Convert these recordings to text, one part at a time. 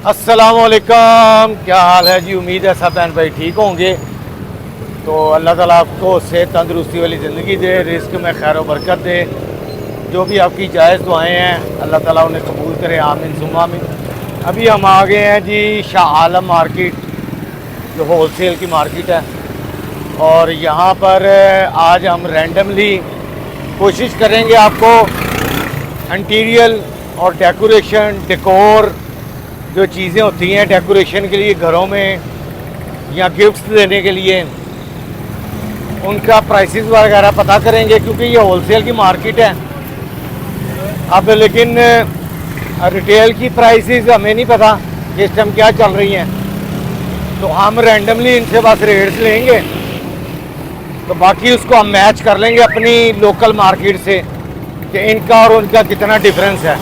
अस्सलामुअलैकुम, क्या हाल है जी। उम्मीद है सब बहन भाई ठीक होंगे। तो अल्लाह ताला आपको सेहत तंदुरुस्ती वाली ज़िंदगी दे, रिस्क में खैर व बरकत दे। जो भी आपकी जायज़ दुआएं हैं अल्लाह ताला उन्हें कबूल करे, आमीन सुम्मा आमीन। अभी हम आ गए हैं जी शाह आलम मार्केट, जो होल सेल की मार्केट है। और यहाँ पर आज हम रैंडमली कोशिश करेंगे आपको इंटीरियर और डेकोरेशन डेकोर जो चीज़ें होती हैं डेकोरेशन के लिए घरों में या गिफ्ट्स देने के लिए, उनका प्राइसेस वगैरह पता करेंगे, क्योंकि ये होलसेल की मार्केट है। अब लेकिन रिटेल की प्राइसेस हमें नहीं पता कि इस टाइम क्या चल रही हैं, तो हम रैंडमली इनसे बस रेट्स लेंगे, तो बाकी उसको हम मैच कर लेंगे अपनी लोकल मार्केट से कि इनका और उनका कितना डिफरेंस है।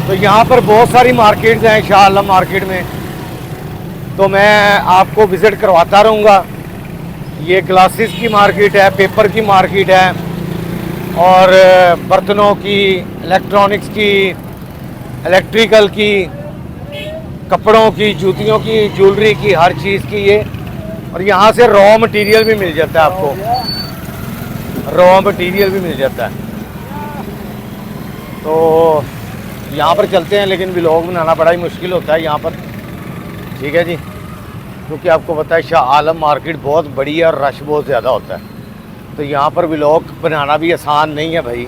तो यहाँ पर बहुत सारी मार्केट्स हैं शाह आलम मार्केट में, तो मैं आपको विज़िट करवाता रहूँगा। ये ग्लासेस की मार्केट है, पेपर की मार्केट है, और बर्तनों की, इलेक्ट्रॉनिक्स की, इलेक्ट्रिकल की, कपड़ों की, जूतियों की, ज्वेलरी की, हर चीज़ की ये। और यहाँ से रॉ मटेरियल भी मिल जाता है, आपको रॉ मटेरियल भी मिल जाता है। तो यहाँ पर चलते हैं, लेकिन व्लॉग बनाना बड़ा ही मुश्किल होता है यहाँ पर, ठीक है जी, क्योंकि आपको पता है शाह आलम मार्केट बहुत बड़ी है और रश बहुत ज़्यादा होता है। तो यहाँ पर व्लॉग बनाना भी आसान नहीं है भाई।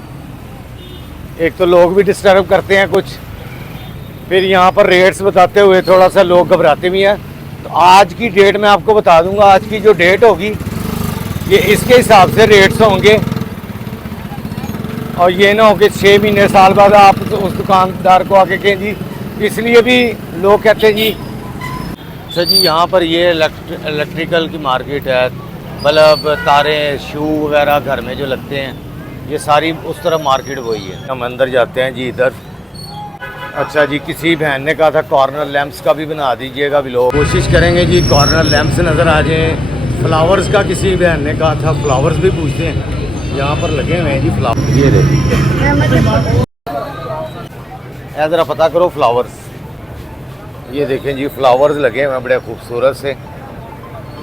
एक तो लोग भी डिस्टर्ब करते हैं कुछ, फिर यहाँ पर रेट्स बताते हुए थोड़ा सा लोग घबराते भी हैं। तो आज की डेट मैं आपको बता दूँगा, आज की जो डेट होगी ये इसके हिसाब से रेट्स होंगे, और ये ना हो कि 6 महीने साल बाद आप उस दुकानदार को आके कहें जी। इसलिए भी लोग कहते हैं जी सर जी यहाँ पर ये इलेक्ट्रिकल की मार्केट है, बल्ब, तारे, शू वगैरह घर में जो लगते हैं, ये सारी उस तरफ मार्केट वही है। हम अंदर जाते हैं जी इधर। अच्छा जी, किसी बहन ने कहा था कॉर्नर लैंप्स का भी बना दीजिएगा व्लॉग, कोशिश करेंगे जी कॉर्नर लैंप्स नज़र आ जाएँ। फ्लावर्स का किसी बहन ने कहा था, फ्लावर्स भी पूछते हैं, यहाँ पर लगे हुए हैं जी फ्लावर। ये देखिए, ज़रा पता करो फ्लावर्स, ये देखें जी फ्लावर्स लगे हुए हैं बड़े खूबसूरत से।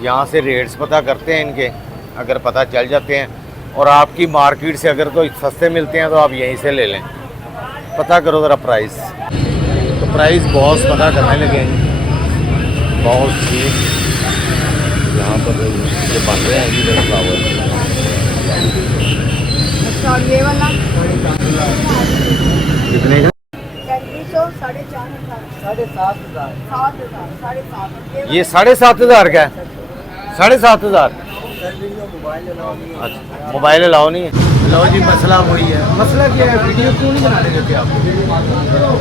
यहाँ से रेट्स पता करते हैं इनके, अगर पता चल जाते हैं, और आपकी मार्केट से अगर कोई सस्ते मिलते हैं तो आप यहीं से ले लें। पता करो ज़रा प्राइस। तो प्राइस बॉस पता करने लगे हैं, बॉस जी यहाँ पर जो बन रहे हैं जी फ्लावर। ये वाला कितने का? 7,500 ये 7,500 का है। 7,500। अच्छा, मोबाइल अलाउ नहीं है। लो जी, मसला वही है। मसला क्या है, वीडियो क्यों नहीं बनाने देते आपको?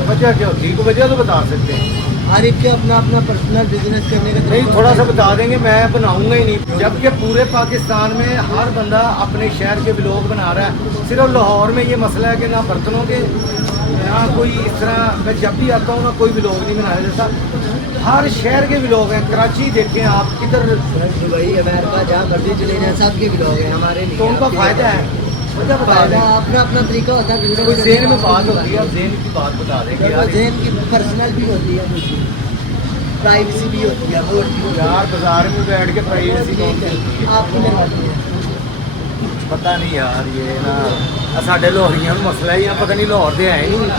वजह क्या होती है? वजह तो बता सकते हैं। हर एक के अपना अपना पर्सनल बिजनेस करने का नहीं, थोड़ा सा बता देंगे, मैं बनाऊंगा ही नहीं। जबकि पूरे पाकिस्तान में हर बंदा अपने शहर के व्लॉग बना रहा है। सिर्फ लाहौर में ये मसला है कि ना बर्तनों के, ना कोई इस तरह, मैं जब भी आता हूँ ना कोई व्लॉग नहीं बनाया जाता। हर शहर के व्लॉग हैं। कराची देखें आप, किधर दुबई, अमेरिका, जहाँ मर्जी चले जाए, सबके ब्लॉग हैं हमारे लिए। तो उनका फ़ायदा है। फायदा अपना अपना तरीका होता है। कोई जेन में बात होती है, अब जेन की बात बता देंगे यार। जेन की पर्सनल भी होती है, प्राइवेसी भी होती है, वो होती है यार बाजार में बैठ के प्राइवेसी कौन सी होती है? आपको मिलती है। पता नहीं यार, ये ना साढ़े लाहौरियों में मसला ही है, पता नहीं लाहौर से है नहीं।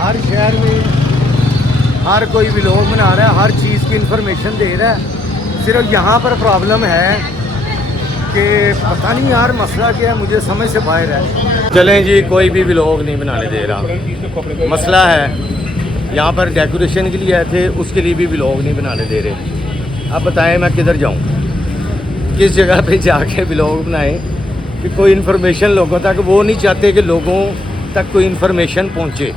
हर शहर में हर कोई व्लॉग बना रहा है, हर चीज़ की इंफॉर्मेशन दे रहा है। सिर्फ यहाँ पर प्रॉब्लम है कि पता नहीं यार मसला क्या है, मुझे समझ से बाहर है। चलें जी, कोई भी व्लॉग नहीं बनाने दे रहा। मसला है यहाँ पर डेकोरेशन के लिए आए थे, उसके लिए भी व्लॉग नहीं बनाने दे रहे। अब बताएं मैं किधर जाऊँ, किस जगह पे जाके व्लॉग बनाएं कि कोई इन्फॉर्मेशन लोगों तक, वो नहीं चाहते कि लोगों तक कोई इन्फॉर्मेशन पहुँचे।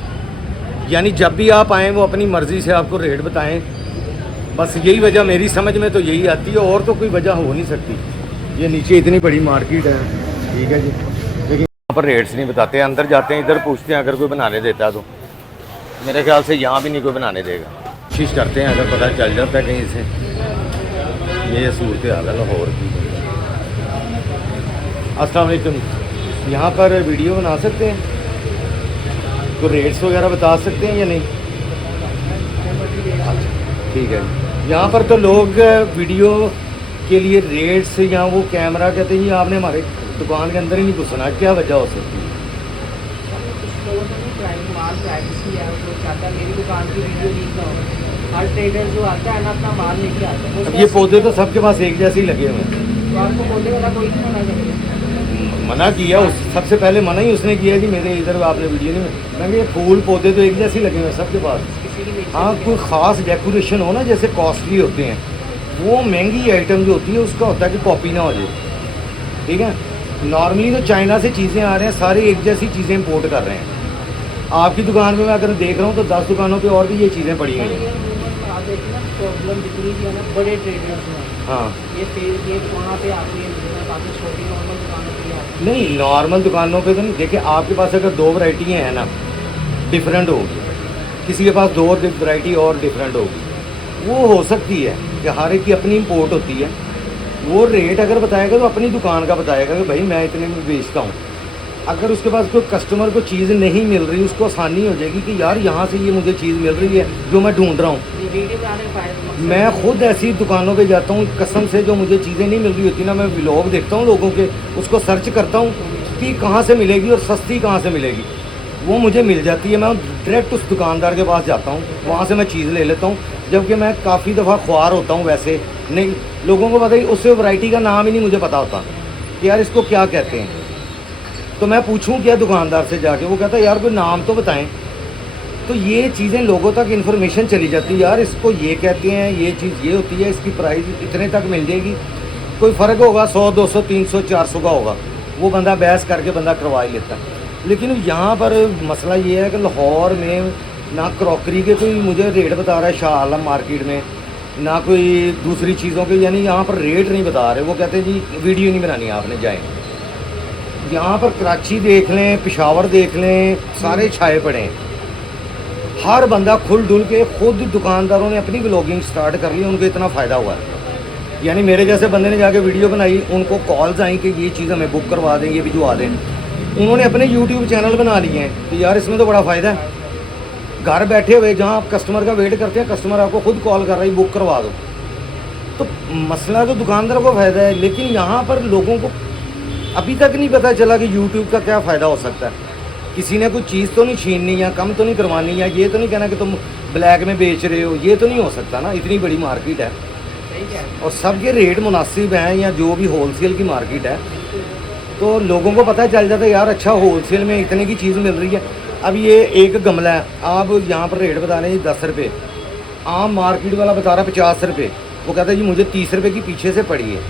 यानी जब भी आप आएँ वो अपनी मर्ज़ी से आपको रेट बताएं। बस यही वजह मेरी समझ में तो यही आती है, और तो कोई वजह हो नहीं सकती। ये नीचे इतनी बड़ी मार्केट है, ठीक है जी, लेकिन यहाँ पर रेट्स नहीं बताते। अंदर जाते हैं, इधर पूछते हैं, अगर कोई बनाने देता है तो मेरे ख्याल से यहाँ भी नहीं कोई बनाने देगा। कोशिश करते हैं, अगर पता चल जाता है कहीं से। ये सूरत हाल है लाहौर की। अस्सलाम वालेकुम, यहाँ पर वीडियो बना सकते हैं? तो रेट्स वगैरह बता सकते हैं या नहीं? ठीक है। यहाँ पर तो लोग वीडियो के लिए रेट्स या वो कैमरा कहते हैं जी आपने हमारे दुकान के अंदर ही नहीं घुसना, क्या वजह हो सकती है? कुछ लोगों ने नहीं प्राइवेसी है, वो चाहता है मेरी दुकान की वीडियो लीक ना हो। हर ट्रेडर जो आता है ना अपना माल लेके आता है। अब ये पौधे तो सबके पास एक जैसे ही लगे हुए हैं। तो आपको पौधे वाला कोई नहीं होना चाहिए। मना किया उस सबसे पहले मना ही उसने किया जी मेरे इधर आपने वीडियो नहीं, मैं ये फूल पौधे तो एक जैसे ही लगे हुए हैं सबके पास। किसी की nature हाँ नहीं कोई ख़ास डेकोरेशन हो ना, जैसे कॉस्टली होते हैं, वो महंगी आइटम जो होती है उसका होता है कि कॉपी ना हो जाए। ठीक है, नॉर्मली तो चाइना से चीज़ें आ रहे हैं, सारी एक जैसी चीज़ें इंपोर्ट कर रहे हैं। आपकी दुकान में मैं अगर देख रहा हूँ तो 10 दुकानों पे और भी ये चीज़ें पड़ी है। हुई पर हैं। ये आप देखिए ना प्रॉब्लम जितनी भी है ना बड़े ट्रेडर्स में, हाँ ये वहाँ पे आती है, बाकी छोटी नॉर्मल दुकानों पे आती नहीं, नॉर्मल दुकानों पे तो नहीं। देखिए आपके पास अगर 2 वैरायटियाँ हैं ना, डिफरेंट होगी, किसी के पास 2 वैरायटी और डिफरेंट होगी, वो हो सकती है कि हर एक की अपनी इंपोर्ट होती है। वो रेट अगर बताएगा तो अपनी दुकान का बताएगा कि भाई मैं इतने में बेचता हूँ। अगर उसके पास कोई कस्टमर को चीज़ नहीं मिल रही, उसको आसानी हो जाएगी कि यार यहाँ से ये मुझे चीज़ मिल रही है जो मैं ढूंढ रहा हूँ। है। ये वीडियो बनाने का फायदा मैं खुद ऐसी दुकानों पे जाता हूँ, कसम से जो मुझे चीज़ें नहीं मिल रही होती ना, मैं व्लॉग देखता हूँ लोगों के, उसको सर्च करता हूँ कि कहाँ से मिलेगी और सस्ती कहाँ से मिलेगी। वो मुझे मिल जाती है, मैं डायरेक्ट उस दुकानदार के पास जाता हूँ, वहाँ से मैं चीज़ ले लेता हूँ। जबकि मैं काफ़ी दफ़ा ख्वार होता हूँ, वैसे नहीं, लोगों को पता ही उस वैरायटी का नाम ही नहीं मुझे पता होता कि यार इसको क्या कहते हैं। तो मैं पूछूं क्या दुकानदार से जाके, वो कहता है यार कोई नाम तो बताएं। तो ये चीज़ें लोगों तक इन्फॉर्मेशन चली जाती है, यार इसको ये कहते हैं, ये चीज़ ये होती है, इसकी प्राइस इतने तक मिल जाएगी। कोई फ़र्क होगा 100 200 300 400 का होगा, वो बंदा बहस करके बंदा करवा ही लेता है। लेकिन यहाँ पर मसला ये है कि लाहौर में ना क्रॉकरी के कोई मुझे रेट बता रहा है शाह आलम मार्केट में, ना कोई दूसरी चीज़ों के, यानी यहाँ पर रेट नहीं बता रहे। वो कहते हैं जी वीडियो नहीं बनानी आपने, जाएँ। यहाँ पर कराची देख लें, पेशावर देख लें, सारे छाए पड़े हैं। हर बंदा खुल डुल के, खुद दुकानदारों ने अपनी व्लॉगिंग स्टार्ट कर ली, उनको इतना फ़ायदा हुआ है। यानी मेरे जैसे बंदे ने जाके वीडियो बनाई, उनको कॉल्स आई कि ये चीज़ हमें बुक करवा दें, ये भिजवा दें। उन्होंने अपने यूट्यूब चैनल बना लिए हैं कि यार इसमें तो बड़ा फ़ायदा है। घर बैठे हुए जहाँ आप कस्टमर का वेट करते हैं, कस्टमर आपको खुद कॉल कर रहा है बुक करवा दो। तो मसला तो दुकानदार को फ़ायदा है, लेकिन यहाँ पर लोगों को अभी तक नहीं पता चला कि यूट्यूब का क्या फ़ायदा हो सकता है। किसी ने कोई चीज़ तो नहीं छीननी या कम तो नहीं करवानी, या ये तो नहीं कहना कि तुम ब्लैक में बेच रहे हो, ये तो नहीं हो सकता ना। इतनी बड़ी मार्केट है और सबके रेट मुनासिब हैं, या जो भी होलसेल की मार्केट है, तो लोगों को पता चल जाता है यार अच्छा होलसेल में इतने की चीज़ मिल रही है। अब ये एक गमला है, आप यहाँ पर रेट बता रहे हैं 10 रुपये, आम मार्केट वाला बता रहा है 50 रुपये, वो कहता है जी मुझे 30 रुपये की पीछे से पड़ी है।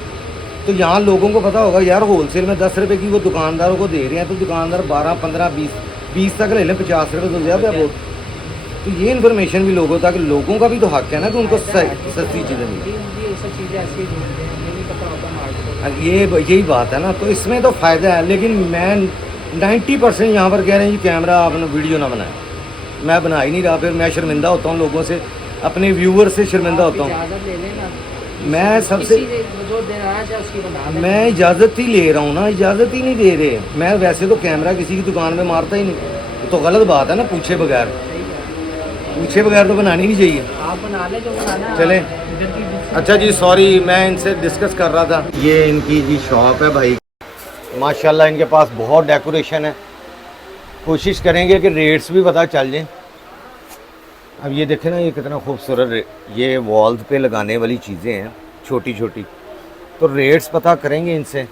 तो यहाँ लोगों को पता होगा यार होलसेल में 10 रुपये की वो दुकानदारों को दे रहे हैं, तो दुकानदार 12 15 20 तक ले लें, 50 रुपये तो ज़्यादा है बहुत। तो ये इन्फॉर्मेशन भी लोगों तक, लोगों का भी तो हक है ना कि उनको सस्ती चीज़ें मिलें। ये सब चीज़ें ऐसी ढूंढते हैं, नहीं पता होता मार्केट। ये यही बात है ना, तो इसमें तो फ़ायदा है। लेकिन मैं 90% यहाँ पर कह रहे हैं जी कैमरा आपने वीडियो ना बनाए, मैं बना ही नहीं रहा। फिर मैं शर्मिंदा होता हूँ, लोगों से, अपने व्यूवर से शर्मिंदा होता हूँ। इजाज़त ले लेना, मैं सबसे जो दे रहा है उसकी बना लें। मैं इजाज़त ही ले रहा हूँ ना, इजाज़त ही नहीं दे रहे। मैं वैसे तो कैमरा किसी की दुकान में मारता ही नहीं, तो गलत बात है ना। पूछे बगैर तो बनानी नहीं चाहिए। आप बना लें जो बनाना। चले, इधर की अच्छा जी सॉरी, मैं इनसे डिस्कस कर रहा था। ये इनकी जी शॉप है भाई, माशाल्लाह इनके पास बहुत डेकोरेशन है। कोशिश करेंगे कि रेट्स भी पता चल जाएं। अब ये देखें ना, ये कितना खूबसूरत, ये वॉल्स पे लगाने वाली चीज़ें हैं छोटी छोटी, तो रेट्स पता करेंगे इनसे।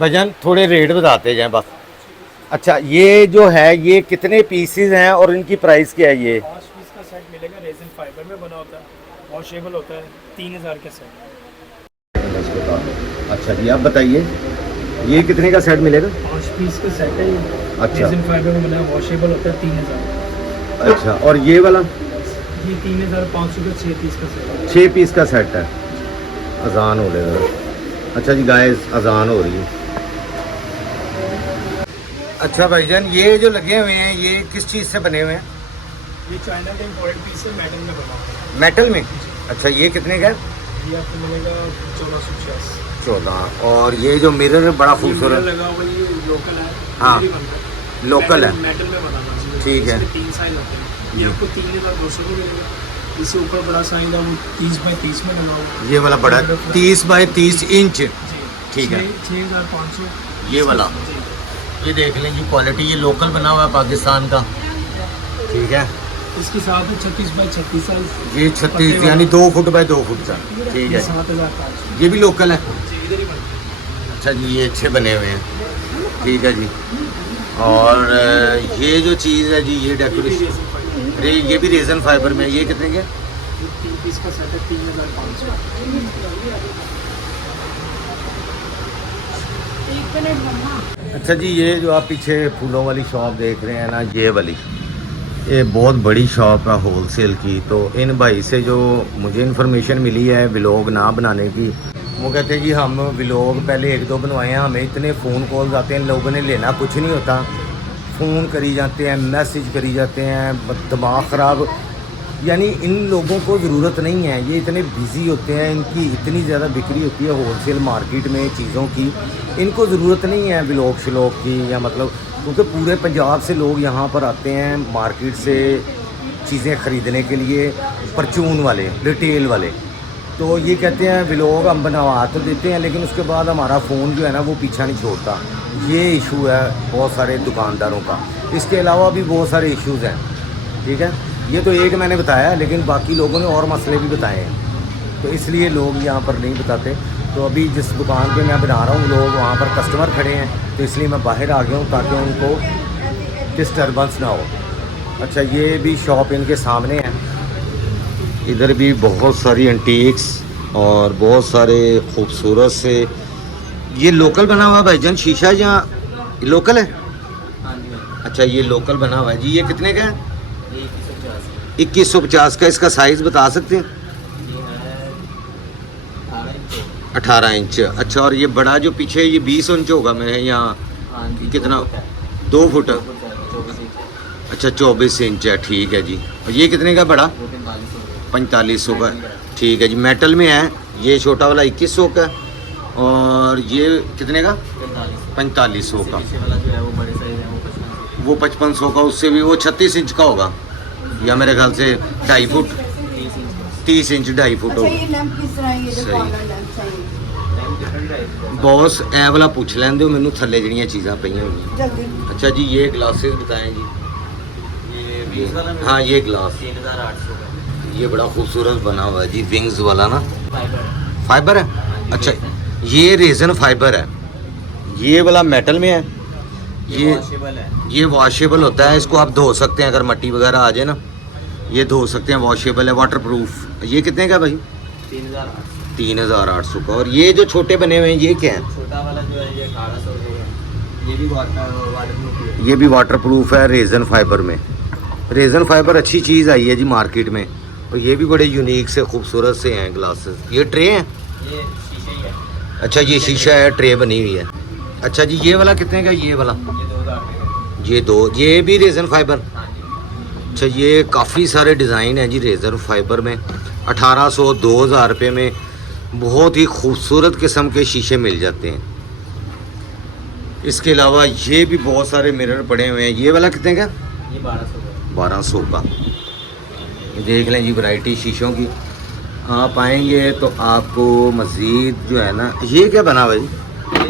भजन थोड़े रेट बताते जाएं बस। अच्छा ये जो है ये कितने पीसेस हैं और इनकी प्राइस क्या है? ये 5 पीस का सेट मिलेगा, रेजिन फाइबर में बना होता है, वॉशेबल होता है, 3000 के सेट। अच्छा जी आप बताइए, ये कितने का सेट मिलेगा? 5 पीस का सेट है ये, अच्छा रेजिन फाइबर में बना है, वॉशेबल होता है, 3000। अच्छा, और ये वाला? ये 3500 का 6 पीस का सेट है। 6 पीस का सेट है। अजान हो रहा है। अच्छा जी गाइस, अजान हो रही है। अच्छा भाईजान, ये जो लगे हुए हैं ये किस चीज़ से बने हुए हैं? ये चाइना का इंपोर्टेड पीस है, मेटल में बना होता है। मेटल में? अच्छा, ये कितने का है? ये आपको मिलेगा 1450। 14। और ये जो मिरर है बड़ा खूबसूरत लगा हुआ, ये लोकल है। हाँ, ये बनता है। लोकल है। मेटल में बना हुआ है। ठीक है। इसमें 3 साइज होते हैं। ये आपको 3200 को मिलेगा। इससे ऊपर बड़ा साइज है वो 30 बाई 30 में लगा हुआ। ये वाला बड़ा 30 बाय 30 इंच, जी ठीक है। 6500 ये वाला, जी। ये देख लें जी क्वालिटी, ये लोकल बना हुआ है पाकिस्तान का, ठीक है। इसके साथ में 36 बाई 36 साइज। ये 36 यानी 2 फुट बाय 2 फुट का, ठीक है। 7500 ये भी लोकल है। जी, इधर ही बनता है। अच्छा जी, ये अच्छे बने हुए हैं, ठीक है जी। और ये जो चीज़ है जी, ये डेकोरेशन, अरे ये भी रेजन फाइबर में, ये कितने के? 3 पीस का सेट है 3500। अच्छा जी, ये जो आप पीछे फूलों वाली शॉप देख रहे हैं ना, ये वाली, ये बहुत बड़ी शॉप है होलसेल की। तो इन भाई से जो मुझे इन्फॉर्मेशन मिली है व्लॉग ना बनाने की, वो कहते हैं जी हम व्लॉग पहले 1-2 बनवाए हैं, हमें इतने फ़ोन कॉल आते हैं, लोगों ने लेना कुछ नहीं होता, फ़ोन करी जाते हैं, मैसेज करी जाते हैं, दिमाग ख़राब। यानी इन लोगों को ज़रूरत नहीं है, ये इतने बिज़ी होते हैं, इनकी इतनी ज़्यादा बिक्री होती है होलसेल मार्केट में चीज़ों की, इनको ज़रूरत नहीं है व्लॉग श्लॉग की, या मतलब क्योंकि पूरे पंजाब से लोग यहाँ पर आते हैं मार्केट से चीज़ें ख़रीदने के लिए, परचून वाले, रिटेल वाले। तो ये कहते हैं व्लॉग हम बनवा तो देते हैं, लेकिन उसके बाद हमारा फ़ोन जो है ना वो पीछा नहीं छोड़ता। ये इशू है बहुत सारे दुकानदारों का। इसके अलावा भी बहुत सारे इश्यूज़ हैं, ठीक है। ये तो एक मैंने बताया, लेकिन बाकी लोगों ने और मसले भी बताए हैं, तो इसलिए लोग यहाँ पर नहीं बताते। तो अभी जिस दुकान पे मैं बना रहा हूँ, लोग वहाँ पर कस्टमर खड़े हैं, तो इसलिए मैं बाहर आ गया हूँ ताकि उनको डिस्टर्बेंस ना हो। अच्छा, ये भी शॉप इनके सामने है, इधर भी बहुत सारी एंटीक्स और बहुत सारे खूबसूरत से। ये लोकल बना हुआ है भाईजान शीशा, या लोकल है? अच्छा, ये लोकल बना हुआ है जी। ये कितने का है? 2150 का। इसका साइज़ बता सकते हैं? 18 इंच। अच्छा, और ये बड़ा जो पीछे ये 20 इंच होगा, मैं यहाँ कितना? 2 फुट। अच्छा, 24 इंच है, ठीक है जी। और ये कितने का बड़ा? 4500 का, ठीक है जी। मेटल में है। ये छोटा वाला 2100 का, और ये कितने का? 4500 का। वो 5500 का, उससे भी वो 36 इंच का होगा, या मेरे ख्याल से 2.5 फुट, 30 इंच 2.5 फुट होगा। बॉस ए वाला पूछ लेंदे हो मैनू, थल्ले जड़ियाँ चीज़ां पईयां होंगी। अच्छा जी, ये ग्लासेस बताएं जी। हाँ, ये ग्लास 3800, ये बड़ा खूबसूरत बना हुआ है जी, विंग्स वाला ना, फाइबर है। अच्छा, ये रेजन फाइबर है, ये वाला मेटल में है। ये वॉशेबल होता है, इसको आप धो सकते हैं, अगर मट्टी वगैरह आ जाए ना, ये धो सकते हैं, वॉशेबल है, वाटर प्रूफ। ये कितने का भाई? 3800 का। और ये जो छोटे बने हुए हैं, ये क्या है? छोटा वाला जो है ये 1800 का, ये भी वाटर प्रूफ है। ये भी वाटर प्रूफ है, रेजन फाइबर में। रेजन फाइबर अच्छी चीज़ आई है जी मार्केट में, और ये भी बड़े यूनिक से खूबसूरत से हैं ग्लासेस। ये ट्रे हैं? ये शीशे ही है। अच्छा, ये शीशा है, ट्रे बनी हुई है। अच्छा जी, ये वाला कितने का? ये वाला ये 2000 का। ये 2, ये भी रेजन फाइबर। हाँ जी। अच्छा, ये काफ़ी सारे डिज़ाइन हैं जी रेजन फाइबर में। 1800, 2000 रुपये में बहुत ही खूबसूरत किस्म के शीशे मिल जाते हैं। इसके अलावा ये भी बहुत सारे मिरर पड़े हुए हैं। ये वाला कितने का? ये 1200 का। 1200 का। ये देख लें जी वैरायटी शीशों की। आप आएंगे तो आपको मज़ीद जो है ना, ये क्या बना भाई? ये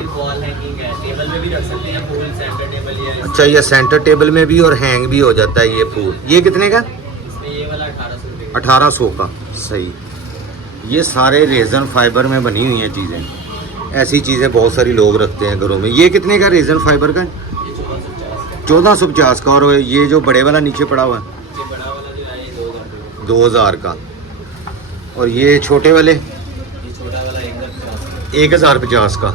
वॉल हैंगिंग है, टेबल में भी रख सकते हैं, फूल सेंटर टेबल या अच्छा, ये सेंटर टेबल में भी और हैंग भी हो जाता है ये फूल। ये कितने का? इसमें ये वाला 1800 रुपये। 1800 का, सही। ये सारे रेजन फाइबर में बनी हुई हैं चीज़ें। ऐसी चीज़ें बहुत सारी लोग रखते हैं घरों में। ये कितने का रेजन फाइबर का? ये 1450 का। 1450 का। और ये जो बड़े वाला नीचे पड़ा हुआ है, ये बड़ा वाला जो है ये 2000 रुपये। 2000 का। और ये छोटे वाले? ये छोटा वाला 1050 1050 का,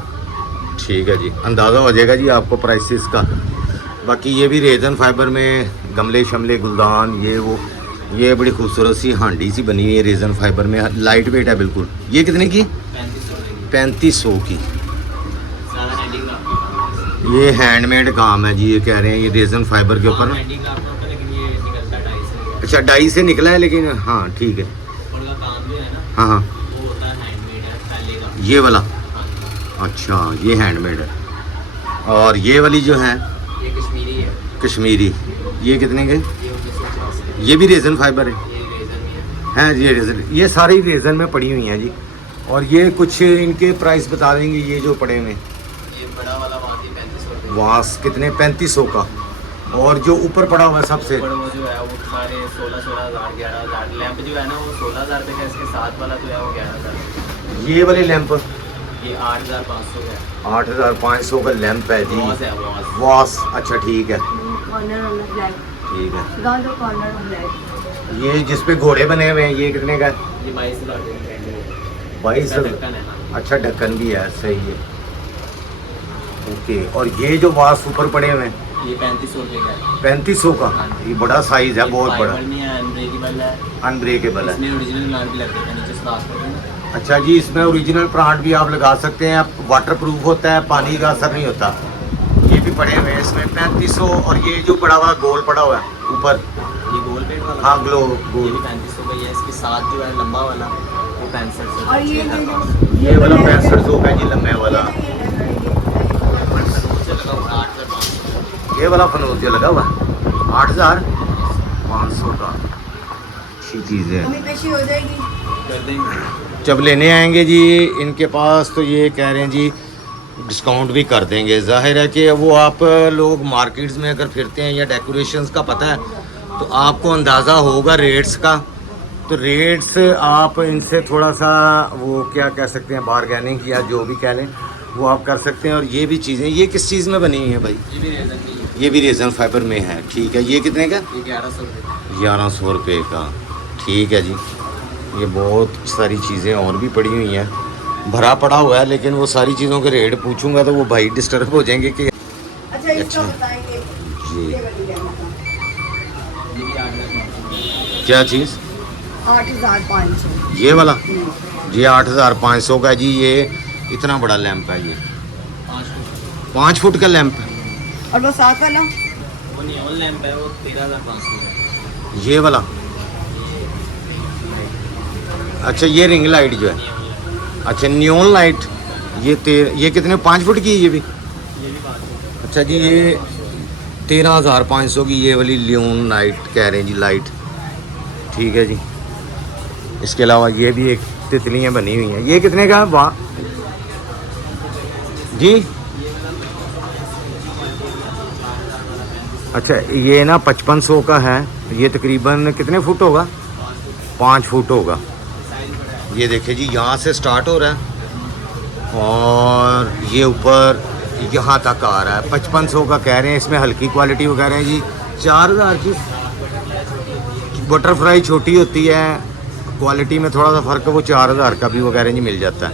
ठीक है जी। अंदाज़ा हो जाएगा जी आपको प्राइसेस का। बाकी ये भी रेजन फाइबर में गमले शमले गुलदान, ये वो, ये बड़ी खूबसूरत सी हांडी सी बनी हुई है रेजन फाइबर में, लाइट वेट है बिल्कुल। ये कितने की? 3500 की। सारा हैंडीक्राफ्ट। ये हैंडमेड काम है जी, ये कह रहे हैं, ये रेजन फाइबर के ऊपर। हैंडीक्राफ्ट होता है, लेकिन ये निकलता है डाई से। अच्छा, डाई से निकला है, लेकिन हाँ ठीक है। ऊपर का काम जो है ना, हाँ हाँ, वो होता है हैंडमेड है, थैले का। ये वाला? हाँ, अच्छा, ये हैंडमेड है। और ये वाली जो है ये कश्मीरी है। कश्मीरी, ये कितने के? ये 1984 ये भी रेजन फाइबर है? ये रेजन भी है। हैं ये रेजन, ये सारी रेजन में पड़ी हुई हैं जी। और ये कुछ इनके प्राइस बता देंगे ये जो पड़े हुए हैं? ये बड़ा वाला वहाँ की 3500 रुपये। वास कितने? 3500 का। और जो ऊपर पड़ा हुआ है सबसे? ऊपर वो जो है वो सारे 16,000 11,000। लैंप जो है ना वो 16,000 रुपये का, इसके साथ वाला जो है वो 11,000। ये वाले लैंप ये 8,500 है। 8,500 का लैंप है जी। वॉस है वॉस। वास, अच्छा ठीक है, कॉर्नर ऑन द ब्लैक, ठीक है। Down the corner on black. ये जिस पे घोड़े बने हुए हैं ये कितने का है? ये 22,000 रुपये का है। 22,000। ढक्कन है ना। अच्छा ढक्कन भी है, सही है, ओके। और ये जो वास ऊपर पड़े हुए हैं ये 3500 रुपये का है। 3500 का? ये बड़ा साइज है, बहुत बड़ा। फाइबर नहीं है, अनब्रेकेबल है। अनब्रेकेबल है। इसमें ओरिजिनल प्लांट भी लगते हैं नीचे स्लाब पर। अच्छा जी, इसमें ओरिजिनल प्लांट भी आप लगा सकते हैं, वाटर प्रूफ होता है, पानी का असर नहीं होता। ये भी पड़े हुए हैं इसमें 3500। और ये जो बड़ा वाला गोल पड़ा हुआ है ऊपर, ये गोल पेट वाला। हाँ ग्लो ये गोल, भी 3500 का ही है। इसके साथ जो है लंबा वाला वो 6500। और ये जो ये वाला 6500 का जी, लम्बे वाला। से लगा हुआ 8,500। ये वाला फनूस जो लगा हुआ है 8,500 का। अच्छी चीज़ है, कमी पेशी हो जाएगी। कर देंगे। जब लेने आएंगे जी इनके पास तो ये कह रहे हैं जी डिस्काउंट भी कर देंगे। जाहिर है कि वो आप लोग मार्केट्स में अगर फिरते हैं या डेकोरेशंस का पता है तो आपको अंदाज़ा होगा रेट्स का। तो रेट्स आप इनसे थोड़ा सा वो क्या कह सकते हैं, बारगेनिंग या जो भी कह लें वो आप कर सकते हैं। और ये भी चीज़ें, ये किस चीज़ में बनी हुई हैं भाई? ये भी रेजन की है। ये भी रेजन फाइबर में है, ठीक है। ये कितने का? ये 1100 रुपये। 1100 रुपये का, ठीक है जी। ये बहुत सारी चीज़ें और भी पड़ी हुई हैं, भरा पड़ा हुआ है, लेकिन वो सारी चीज़ों के रेट पूछूंगा तो वो भाई डिस्टर्ब हो जाएंगे कि अच्छा इसका बताएंगे जी ये वाली लैंप का। ये भी 8,500। क्या चीज़? 8,500। ये वाला जी 8,500 का जी। ये इतना बड़ा लैंप है, ये 5 फुट का लैंप है। और वो साथ वाला वो नियॉन लैंप है, वो 13,500 है। ये वाला, अच्छा ये रिंग लाइट जो है, अच्छा नियॉन लाइट, ये कितने? 5 फुट की है ये भी? ये भी 500। अच्छा जी, ये 13,500 की ये वाली लियोन लाइट कह रहे हैं जी, लाइट, ठीक है जी। इसके अलावा ये भी एक तितलियाँ बनी हुई हैं, ये कितने का है? वाह जी, अच्छा ये ना 5500 का है। ये तकरीबन कितने फुट होगा? 5 फुट होगा। ये देखिए जी, यहाँ से स्टार्ट हो रहा है और ये ऊपर यहाँ तक आ रहा है। 5500 का कह रहे हैं। इसमें हल्की क्वालिटी वो कह रहे हैं जी 4,000 की। बटरफ्लाई छोटी होती है, क्वालिटी में थोड़ा सा फ़र्क है, वो 4,000 का भी वो कह रहे हैं जी मिल जाता है,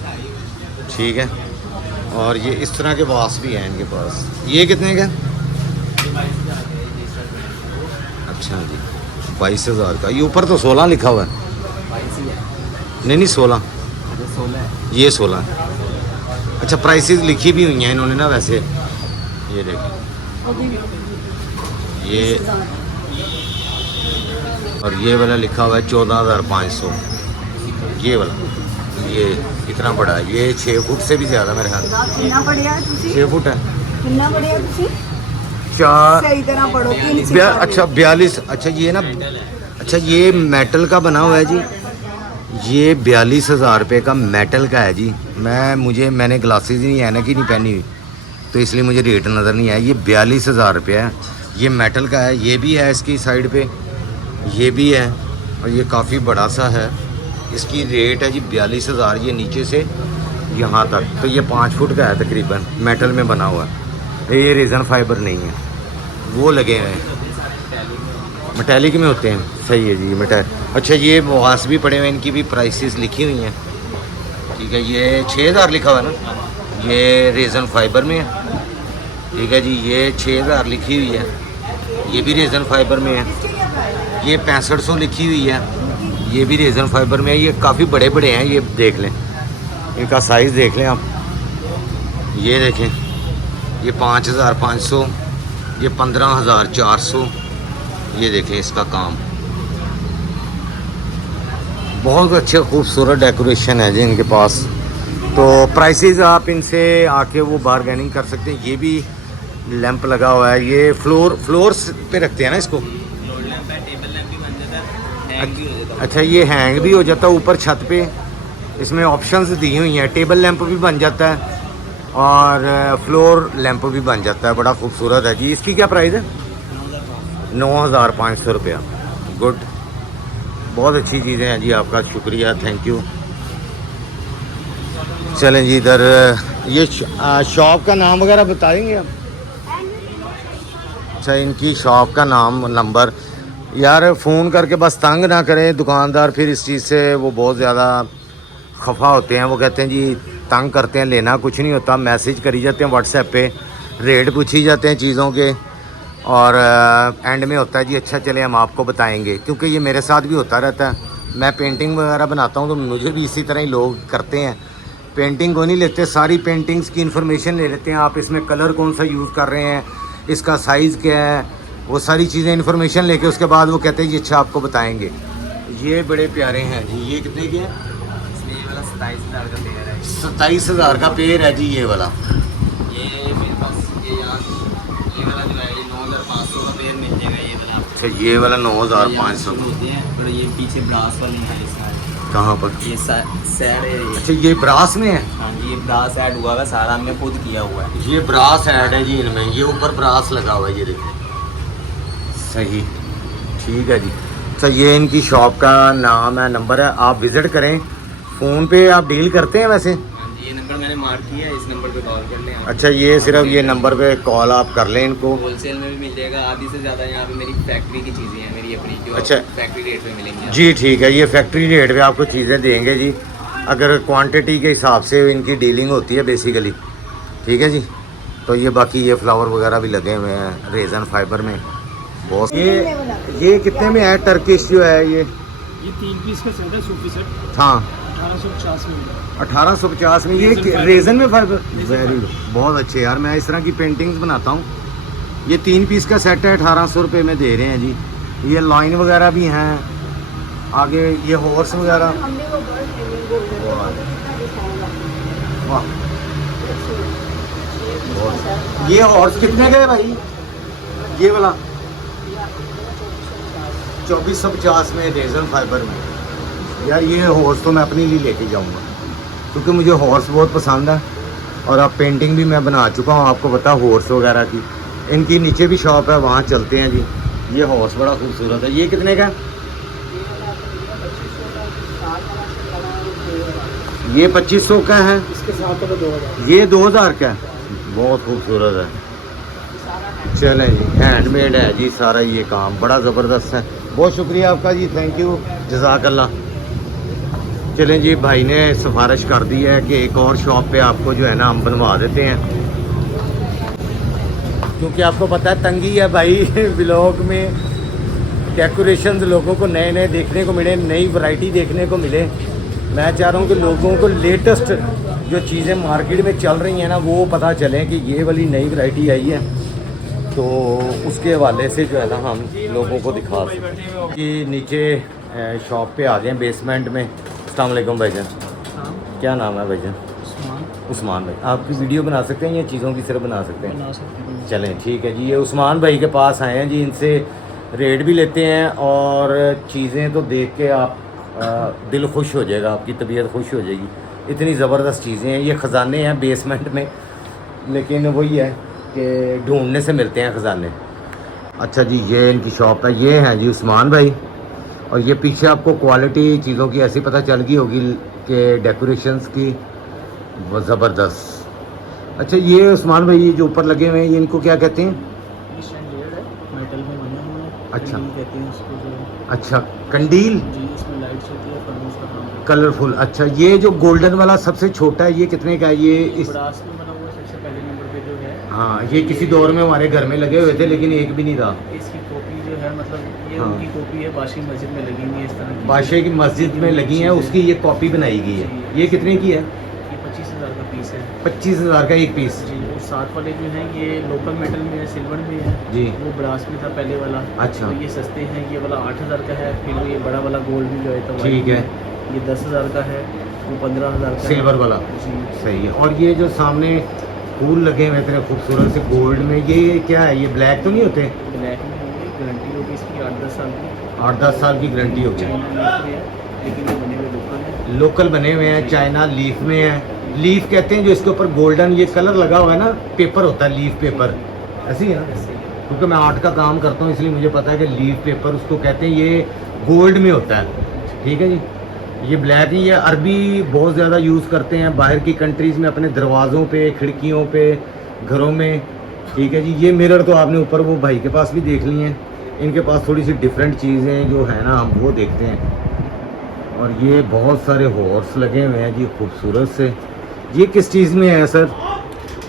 ठीक है। और ये इस तरह के वास भी हैं इनके पास। ये कितने का? अच्छा जी 22,000 का। ये ऊपर तो 16 लिखा हुआ है। 22 ही है। नहीं 16, ये 16 है। ये 16 है। अच्छा प्राइसेस लिखी भी हुई हैं इन्होंने ना वैसे, ये देखिए ये, और ये वाला लिखा हुआ है 14,500। ये वाला, ये इतना बड़ा है, ये 6 फुट से भी ज़्यादा मेरे ख्याल। कितना बढ़िया है तुसी 6 फुट है। कितना बढ़िया है तुसी 4 सही तरह पढ़ो 3 से अच्छा 42। अच्छा ये ना, अच्छा ये मेटल का बना हुआ है जी। ये 42,000 रुपये का मेटल का है जी। मैंने ग्लासेस ही नहीं ऐनक ही नहीं पहनी हुई तो इसलिए मुझे रेट नज़र नहीं आया। ये 42,000 रुपये है, ये मेटल का है। ये भी है इसकी साइड पे, ये भी है, और ये काफ़ी बड़ा सा है। इसकी रेट है जी 42,000, ये नीचे से यहाँ तक। तो ये 5 फुट का है तकरीबन, मेटल में बना हुआ है। ये रेजन फाइबर नहीं है, वो लगे हुए हैं, मेटालिक में होते हैं। सही है जी मेटा। अच्छा ये वास भी पड़े हुए हैं, इनकी भी प्राइसेस लिखी हुई हैं, ठीक है। ये 6,000 लिखा हुआ है ना, ये रेजन फाइबर में है, ठीक है जी। ये 6,000 लिखी हुई है, ये भी रेजन फाइबर में है। ये 6500 लिखी हुई है, ये भी रेजन फाइबर में है। ये काफ़ी बड़े बड़े हैं, ये देख लें, इनका साइज़ देख लें आप। ये देखें, ये 5,500, ये 15,400। ये देखें इसका काम, बहुत अच्छे खूबसूरत डेकोरेशन है जी इनके पास। तो प्राइसेस आप इनसे आके वो बारगेनिंग कर सकते हैं। ये भी लैंप लगा हुआ है। ये फ्लोर पे रखते हैं ना इसको? फ्लोर लैंप है, टेबल लैंप भी बन जाता है, हैंग भी हो जाता है। अच्छा, ये हैंग भी हो जाता है ऊपर छत पे। इसमें ऑप्शंस दी हुई हैं, टेबल लैंप भी बन जाता है और फ्लोर लैंप भी बन जाता है। बड़ा खूबसूरत है जी। इसकी क्या प्राइस है? 9,500 रुपया। गुड, बहुत अच्छी चीज़ें हैं जी। आपका शुक्रिया, थैंक यू। चलें जी, इधर ये शॉप का नाम वगैरह बता देंगे आप? अच्छा, इनकी शॉप का नाम, नंबर। यार फ़ोन करके बस तंग ना करें दुकानदार, फिर इस चीज़ से वो बहुत ज़्यादा खफा होते हैं। वो कहते हैं जी तंग करते हैं, लेना कुछ नहीं होता। मैसेज करी जाते हैं व्हाट्सएप पे, रेट पूछी जाते हैं चीज़ों के, और एंड में होता है जी अच्छा चले हम आपको बताएंगे। क्योंकि ये मेरे साथ भी होता रहता है। मैं पेंटिंग वगैरह बनाता हूँ तो मुझे भी इसी तरह ही लोग करते हैं। पेंटिंग को नहीं लेते, सारी पेंटिंग्स की इन्फॉर्मेशन ले लेते हैं। आप इसमें कलर कौन सा यूज़ कर रहे हैं, इसका साइज़ क्या है, वो सारी चीज़ें इन्फॉर्मेशन लेके उसके बाद वो कहते हैं जी अच्छा आपको बताएंगे। ये बड़े प्यारे हैं जी। ये कितने के हैं? इसमें ये वाला 27,000 का पेयर है। 27,000 का पेड़ है जी ये वाला। ये मेरे पास ये यहाँ ये वाला जो है ये 9,500 का पेयर मिल जाएगा। ये वाला अच्छा, ये वाला 9,500 होते हैं, पर ये पीछे ब्रास वाले हैं इसका। कहाँ पर? ये सैड है ये। अच्छा, ये ब्रास में है? हाँ जी, ये ब्रास ऐड हुआ है, सारा हमने खुद किया हुआ है। ये ब्रास ऐड है जी इनमें। ये ऊपर ब्रास लगा हुआ है, ये देखिए। सही, ठीक है जी। अच्छा, ये इनकी शॉप का नाम है, नंबर है, आप विज़िट करें। फ़ोन पे आप डील करते हैं वैसे? हाँ जी, ये नंबर मैंने मार्क किया है, इस नंबर पे कॉल कर लें आप। अच्छा, ये सिर्फ ये नंबर पे कॉल आप कर लें इनको। होलसेल में भी मिल जाएगा, आधी से ज़्यादा यहाँ पे मेरी फैक्ट्री की चीज़ें हैं, मेरी अपनी जो अच्छा। फैक्ट्री रेट पे मिलेंगी। जी ठीक है, ये फैक्ट्री रेट पे आपको चीज़ें देंगे जी, अगर क्वांटिटी के हिसाब से इनकी डीलिंग होती है बेसिकली। ठीक है जी। तो ये बाकी ये फ्लावर वगैरह भी लगे हुए हैं रेजन फाइबर में बहुत। ये कितने में है टर्किश जो है ये? 3 पीस का सेट है, सूफी सेट, हाँ, 1850 में मिलेगा। 1850 में। ये रेजन में फाइबर, वेरी बहुत अच्छे यार। मैं इस तरह की पेंटिंग्स बनाता हूँ। ये 3 पीस का सेट है, 1800 रुपये में दे रहे हैं जी। ये लाइन वगैरह भी हैं आगे, ये हॉर्स वगैरह। वाह, ये हॉर्स कितने का है भाई? ये वाला 2450 में रेजन फाइबर में। यार ये हॉर्स तो मैं अपने लिए लेके जाऊंगा, क्योंकि मुझे हॉर्स बहुत पसंद है। और अब पेंटिंग भी मैं बना चुका हूँ, आपको पता हॉर्स वगैरह की। इनकी नीचे भी शॉप है, वहाँ चलते हैं जी। ये हॉर्स बड़ा खूबसूरत है। ये कितने का है? ये 2500 का है। इसके साथ तो 2000। ये 2000 का है, बहुत खूबसूरत है। चलें जी, हैंडमेड है जी सारा ये काम, बड़ा ज़बरदस्त है। बहुत शुक्रिया आपका जी, थैंक यू, जज़ाकल्लाह। चलें जी, भाई ने सिफारिश कर दी है कि एक और शॉप पे आपको जो है ना हम बनवा देते हैं, क्योंकि आपको पता है तंगी है भाई व्लॉग में। डेकोरेशंस लोगों को नए नए देखने को मिले, नई वैरायटी देखने को मिले। मैं चाह रहा हूँ कि लोगों को लेटेस्ट जो चीज़ें मार्केट में चल रही हैं ना वो पता चलें कि ये वाली नई वैरायटी आई है, तो उसके हवाले से जो है ना हम लोगों को दिखा सकें। कि नीचे शॉप पे आ जाएं बेसमेंट में। अस्सलाम वालेकुम भाईजान, क्या नाम है भाईजान? उस्मान भाई। आपकी वीडियो बना सकते हैं या चीज़ों की सिर्फ बना सकते हैं? चलें ठीक है जी। ये उस्मान भाई के पास आए हैं जी, इनसे रेट भी लेते हैं और चीज़ें तो देख के आप दिल खुश हो जाएगा, आपकी तबीयत खुश हो जाएगी। इतनी ज़बरदस्त चीज़ें हैं। ये ख़जाने हैं बेसमेंट में, लेकिन वही है कि ढूंढने से मिलते हैं ख़जाने। अच्छा जी, ये इनकी शॉप है। ये हैं जी उस्मान भाई, और ये पीछे आपको क्वालिटी चीज़ों की ऐसी पता चल गई होगी कि डेकोरेशंस की वो ज़बरदस्त। अच्छा, ये उस्मान भाई ये जो ऊपर लगे हुए हैं ये इनको क्या कहते हैं? मेटल में बना हुआ है। अच्छा। कंडील कहते हैं इसको जो है। अच्छा, कंडील, जी, इसमें लाइट्स होती है, फर्नेस का काम है। कलरफुल। अच्छा, ये जो गोल्डन वाला सबसे छोटा है ये कितने का है? ये इस, ब्रास में बना हुआ सबसे पहले नंबर पे जो है। हाँ, ये किसी दौर में हमारे घर में लगे हुए थे लेकिन एक भी नहीं था। इसकी कॉपी जो है, मतलब ये हाँ। उनकी कॉपी है, बादशाही मस्जिद में लगी हुई है इस तरह की। बादशाह की मस्जिद में लगी हैं, उसकी ये कॉपी बनाई गई है। ये कितने की है? ये 25,000 का पीस है 25,000 का एक पीस जी। और साथ वाले जो हैं ये लोकल मेटल में है, सिल्वर में है जी। वो ब्रास में था पहले वाला। अच्छा। तो ये सस्ते हैं, ये वाला 8,000 का है। फिर ये बड़ा वाला गोल्ड में जो है तो ठीक है। ये 10,000 का है, वो 15,000 का है। सिल्वर वाला, जी। सही है। और ये जो सामने फूल लगे हुए इतने खूबसूरत से गोल्ड में, ये क्या है? ये ब्लैक तो नहीं होते? ब्लैक में होगी, गारंटी होगी इसकी 8-10 साल की। 8-10 साल की गारंटी होगी। चाइना लीफ में है, लेकिन ये बने हुए लोकल है। लोकल बने हुए हैं, चाइना लीफ में है। लीफ कहते हैं जो इसके ऊपर गोल्डन ये कलर लगा हुआ है ना, पेपर होता है लीफ पेपर, ऐसे ही है ना? ऐसे ही। क्योंकि मैं आर्ट का काम करता हूँ इसलिए मुझे पता है कि लीफ पेपर उसको कहते हैं, ये गोल्ड में होता है। ठीक है जी। ये ब्लैक ही है, अरबी बहुत ज़्यादा यूज़ करते हैं बाहर की कंट्रीज़ में, अपने दरवाज़ों पे, खिड़कियों पे, घरों में। ठीक है जी। ये मिरर तो आपने ऊपर वो भाई के पास भी देख लिए हैं, इनके पास थोड़ी सी डिफरेंट चीज़ें जो है ना हम वो देखते हैं। और ये बहुत सारे हॉर्स लगे हुए हैं जी खूबसूरत से। ये किस चीज़ में है सर?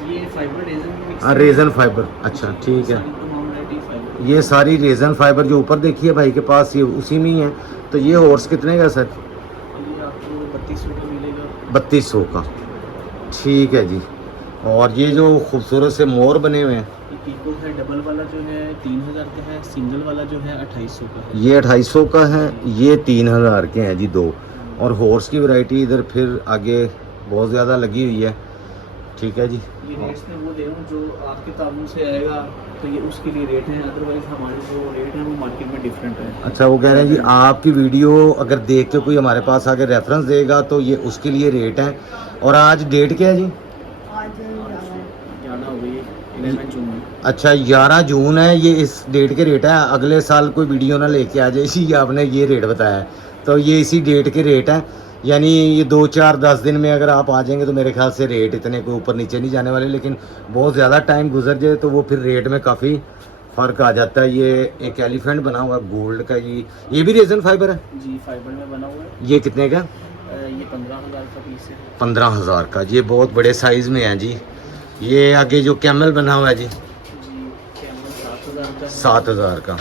ये फाइबर रेजन मिक्स हाँ, रेजन फाइबर। अच्छा ठीक है। सारी तमाम वैरायटी फाइबर। ये सारी रेजन फाइबर जो ऊपर देखिए भाई के पास, ये उसी में ही है। तो ये हॉर्स कितने का सर? ये आपको 3200 का मिलेगा। 3200 का। ठीक है जी। और ये जो खूबसूरत से मोर बने हुए हैं, ये पीको है, डबल वाला जो है 3000 का है, सिंगल वाला जो है 2800 का है। ये 2800 का है, ये 3000 के हैं जी दो। और हॉर्स की वैरायटी इधर फिर आगे बहुत ज़्यादा लगी हुई है। ठीक है जी। ये रेट्स में वो दे रहा हूँ जो आपके ताबू से आएगा, तो ये उसके लिए रेट हैं, अदरवाइज हमारे जो रेट हैं वो मार्केट में डिफरेंट है। अच्छा, वो कह रहे हैं जी आपकी वीडियो अगर देख के कोई हमारे पास आगे रेफरेंस देगा तो ये उसके लिए रेट है। और आज डेट क्या है जी? जाना हो गई 11 जून में। अच्छा 11 जून है, ये इस डेट के रेट है। अगले साल कोई वीडियो ना लेके आ जाए इसी आपने ये रेट बताया है, तो ये इसी डेट के रेट हैं। यानी ये 2-4-10 दिन में अगर आप आ जाएंगे तो मेरे ख्याल से रेट इतने कोई ऊपर नीचे नहीं जाने वाले, लेकिन बहुत ज़्यादा टाइम गुजर जाए तो वो फिर रेट में काफ़ी फ़र्क आ जाता है। ये एक एलिफेंट बना हुआ गोल्ड का, ये भी रेजन फाइबर है जी, फाइबर में बना हुआ है। ये कितने का? ये 15,000 का पीस है। 15,000 का। ये बहुत बड़े साइज़ में है जी। ये आगे जो कैमल बना हुआ है जी, जी कैमल 7,000 का है। 7,000 का।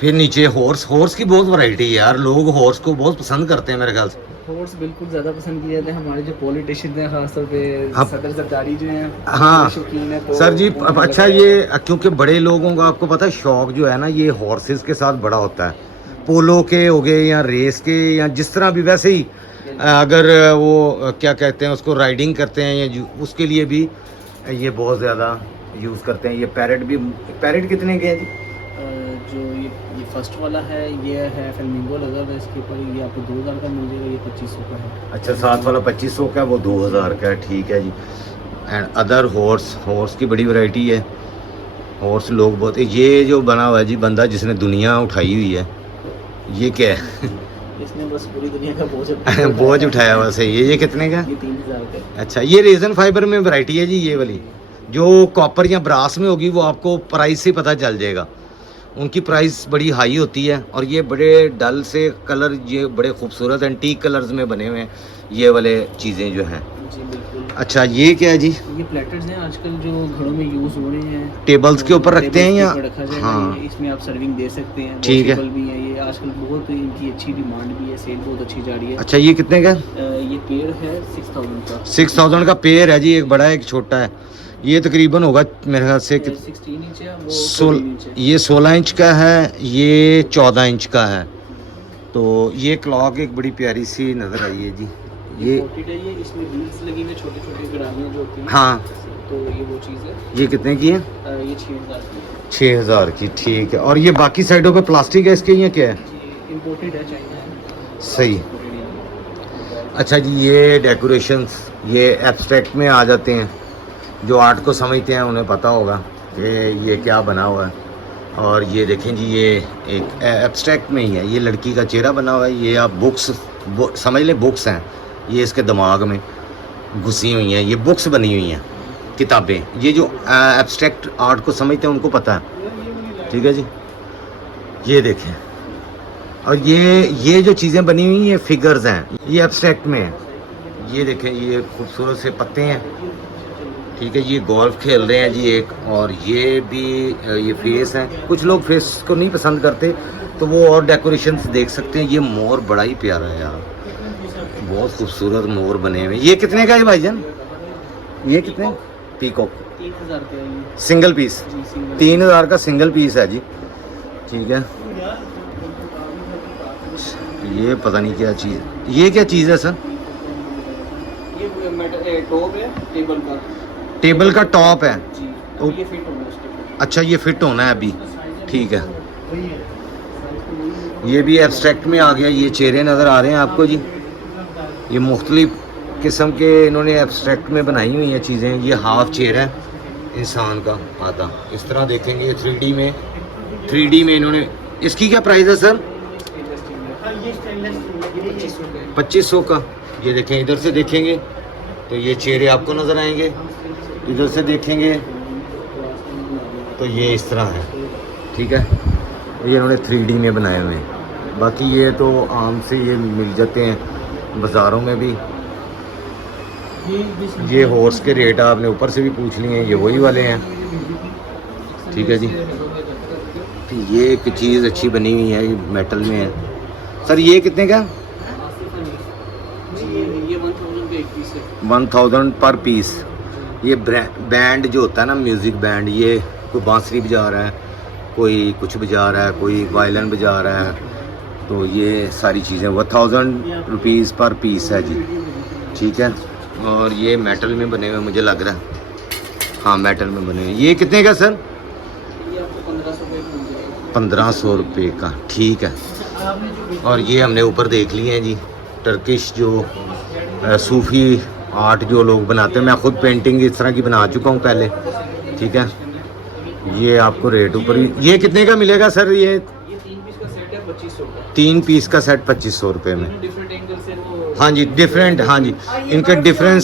फिर नीचे हॉर्स की बहुत वैरायटी है यार, लोग हॉर्स को बहुत पसंद करते हैं मेरे ख्याल से। हॉर्स बिल्कुल ज़्यादा पसंद किए जाते हैं। हमारे जो पॉलिटिशियन हैं खासतौर पे हाँ। सदर सरदारी जो हैं, हाँ शौकीन है। तो सर जी। उनको अच्छा, लगा ये क्योंकि बड़े लोगों का आपको पता है शौक जो है ना, ये हॉर्सेस के साथ बड़ा होता है। पोलो के हो गए या रेस के या जिस तरह भी, वैसे ही अगर वो क्या कहते हैं उसको राइडिंग करते हैं या उसके लिए भी ये बहुत ज़्यादा यूज़ करते हैं। ये पैरेट भी, पैरेट कितने के हैं जी? जो ये फर्स्ट वाला है, ये है फ्लेमिंगो लगा हुआ है इसके ऊपर, ये आपको 2000 का मिल जाएगा। ये 2500 का है। अच्छा, साथ वाला 2500 का है, वो 2000 का है। ठीक है जी। एंड अदर हॉर्स की बड़ी वैरायटी है। हॉर्स लोग बहुत, ये जो बना हुआ है जी बंदा जिसने दुनिया उठाई हुई है, ये क्या है? इसने बस पूरी दुनिया का बोझ बोझ उठाया हुआ सही है। ये कितने का? ये 3000 का है। अच्छा, ये रेजन फाइबर में वैरायटी है जी। ये वाली जो कॉपर या ब्रास में होगी वो आपको प्राइस से पता चल जाएगा, उनकी प्राइस बड़ी हाई होती है। और ये बड़े डल से कलर, ये बड़े खूबसूरत एंटीक कलर्स में बने हुए हैं ये वाले चीज़ें जो हैं। जी बिल्कुल। अच्छा, ये क्या है जी? ये प्लेटर्स हैं आजकल जो घरों में यूज़ हो रहे हैं। टेबल्स के ऊपर रखते हैं या? टेबल्स के ऊपर रखा जाएगा। हाँ। ये इसमें आप सर्विंग दे सकते हैं। ठीक है। वॉशेबल भी है ये, आजकल बहुत इनकी अच्छी डिमांड भी है, सेल बहुत अच्छी जा रही है। अच्छा, ये कितने का? ये पेड़ है 6000 का। 6000 का पेड़ है जी। एक बड़ा है एक छोटा है। ये तकरीबन होगा मेरे ख्याल से 16 इंच है, वो 14 इंच है। ये 16 इंच का है, ये 14 इंच का है। तो ये क्लॉक एक बड़ी प्यारी सी नज़र आई है जी। ये Imported है ये, इसमें बीड्स लगी हुई छोटे छोटे गरानियाँ जो होती हैं। हाँ। तो ये वो चीज़ है। ये कितने की है? ये 6000 की है। 6000 की। ठीक है। और ये बाकी साइडों पे प्लास्टिक है इसके या क्या है? जी इम्पोर्टेड है, चाइना है। सही। Imported है। अच्छा जी, ये डेकोरेशंस ये एब्स्ट्रैक्ट में आ जाते हैं। जो आर्ट को समझते हैं उन्हें पता होगा कि ये क्या बना हुआ है। और ये देखें जी, ये एक एब्स्ट्रैक्ट में ही है। ये लड़की का चेहरा बना हुआ है। ये आप बुक्स समझ लें, बुक्स हैं ये, इसके दिमाग में घुसी हुई हैं। ये बुक्स बनी हुई हैं, किताबें। ये जो एब्स्ट्रैक्ट आर्ट को समझते हैं उनको पता है। ठीक है जी। ये देखें, और ये जो चीज़ें बनी हुई हैं फिगर्स हैं, ये एब्स्ट्रैक्ट में है। ये देखें, ये खूबसूरत से पत्ते हैं। ठीक है, ये गोल्फ खेल रहे हैं जी एक। और ये भी ये फेस है। कुछ लोग फेस को नहीं पसंद करते तो वो और डेकोरेशंस देख सकते हैं। ये मोर बड़ा ही प्यारा है यार, बहुत खूबसूरत मोर बने हुए। ये कितने का है भाईजान? ये कितने? पीकॉक 3000 का है ये। Single piece? जी सिंगल। 3000 का सिंगल पीस है जी। ठीक है। ये पता नहीं क्या चीज़, ये क्या चीज़ है सर? ये मेटल टॉप है टेबल का। टेबल का टॉप है। जी, तो ये फिट होना है उसके ऊपर। अच्छा ये फिट होना है अभी, ठीक है। ये भी एब्स्ट्रैक्ट में आ गया। ये चेहरे नज़र आ रहे हैं आपको जी, ये मुख्तलिफ किस्म के इन्होंने एब्स्ट्रैक्ट में बनाई हुई हैं चीज़ें। ये हाफ चेयर है इंसान का आधा, इस तरह देखेंगे। 3D में इन्होंने, इसकी क्या प्राइस है सर? 2500 का। ये देखें, इधर से देखेंगे तो ये चेहरे आपको नज़र आएंगे, इधर से देखेंगे तो ये इस तरह है, ठीक है। ये इन्होंने 3D में बनाए हुए हैं। बाकी ये तो आम से ये मिल जाते हैं बाज़ारों में भी। ये हॉर्स के रेट आपने ऊपर से भी पूछ लिए हैं, ये वही वाले हैं, ठीक है जी। ये एक चीज़ अच्छी बनी हुई है, ये मेटल में है। सर ये कितने का? ये 1000 का एक पीस है। 1000 पर पीस। ये बैंड जो होता है ना, म्यूज़िक बैंड, ये कोई बांसुरी बजा रहा है, कोई कुछ बजा रहा है, कोई वायलिन बजा रहा है, तो ये सारी चीज़ें 1000 रुपीज़ पर पीस है जी, ठीक है। और ये मेटल में बने हुए मुझे लग रहा है, हाँ मेटल में बने हुए। ये कितने का सर? ये आपको 1500 रुपये का मिल जाएगा। 1500 रुपये का, ठीक है। और ये हमने ऊपर देख लिए हैं जी, टर्किश जो सूफ़ी आर्ट जो लोग बनाते हैं। मैं ख़ुद पेंटिंग इस तरह की बना चुका हूँ पहले, ठीक है। ये आपको रेट ऊपर ही। ये कितने का मिलेगा सर? ये 3 पीस का सेट है 2500 का। 3 पीस का सेट 2500 रुपये में। डिफरेंट एंगल से वो, हाँ जी, डिफरेंट, हाँ जी, इनके डिफरेंट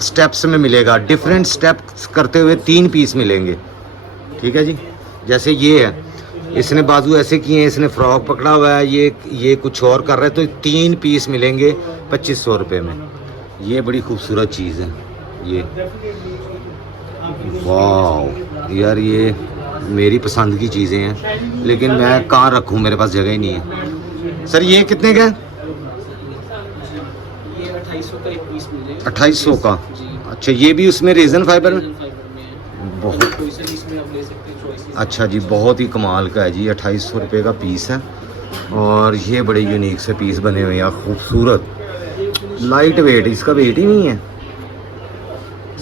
स्टेप्स में मिलेगा। डिफरेंट स्टेप्स करते हुए 3 पीस मिलेंगे, ठीक है जी। जैसे ये है, इसने बाजू ऐसे किए हैं, इसने फ्रॉक पकड़ा हुआ है, ये कुछ और कर रहा है, तो 3 पीस मिलेंगे 2500 रुपये में। ये बड़ी खूबसूरत चीज़ है ये। वाह यार, ये मेरी पसंद की चीज़ें हैं, लेकिन मैं कहाँ रखूँ, मेरे पास जगह ही नहीं है। सर ये कितने का है? ये 2800 का एक पीस मिल जाएगा। 2800 का। जी, अच्छा, ये भी उसमें रेजन फाइबर में? रीजन फाइबर में है। बहुत कोई सा भी इसमें आप ले सकते हैं, चॉइस। अच्छा जी, बहुत ही कमाल का है जी। 2800 रुपये का पीस है, और ये बड़े यूनिक से पीस बने हुए हैं यार, खूबसूरत, लाइट वेट, इसका वेट ही नहीं है।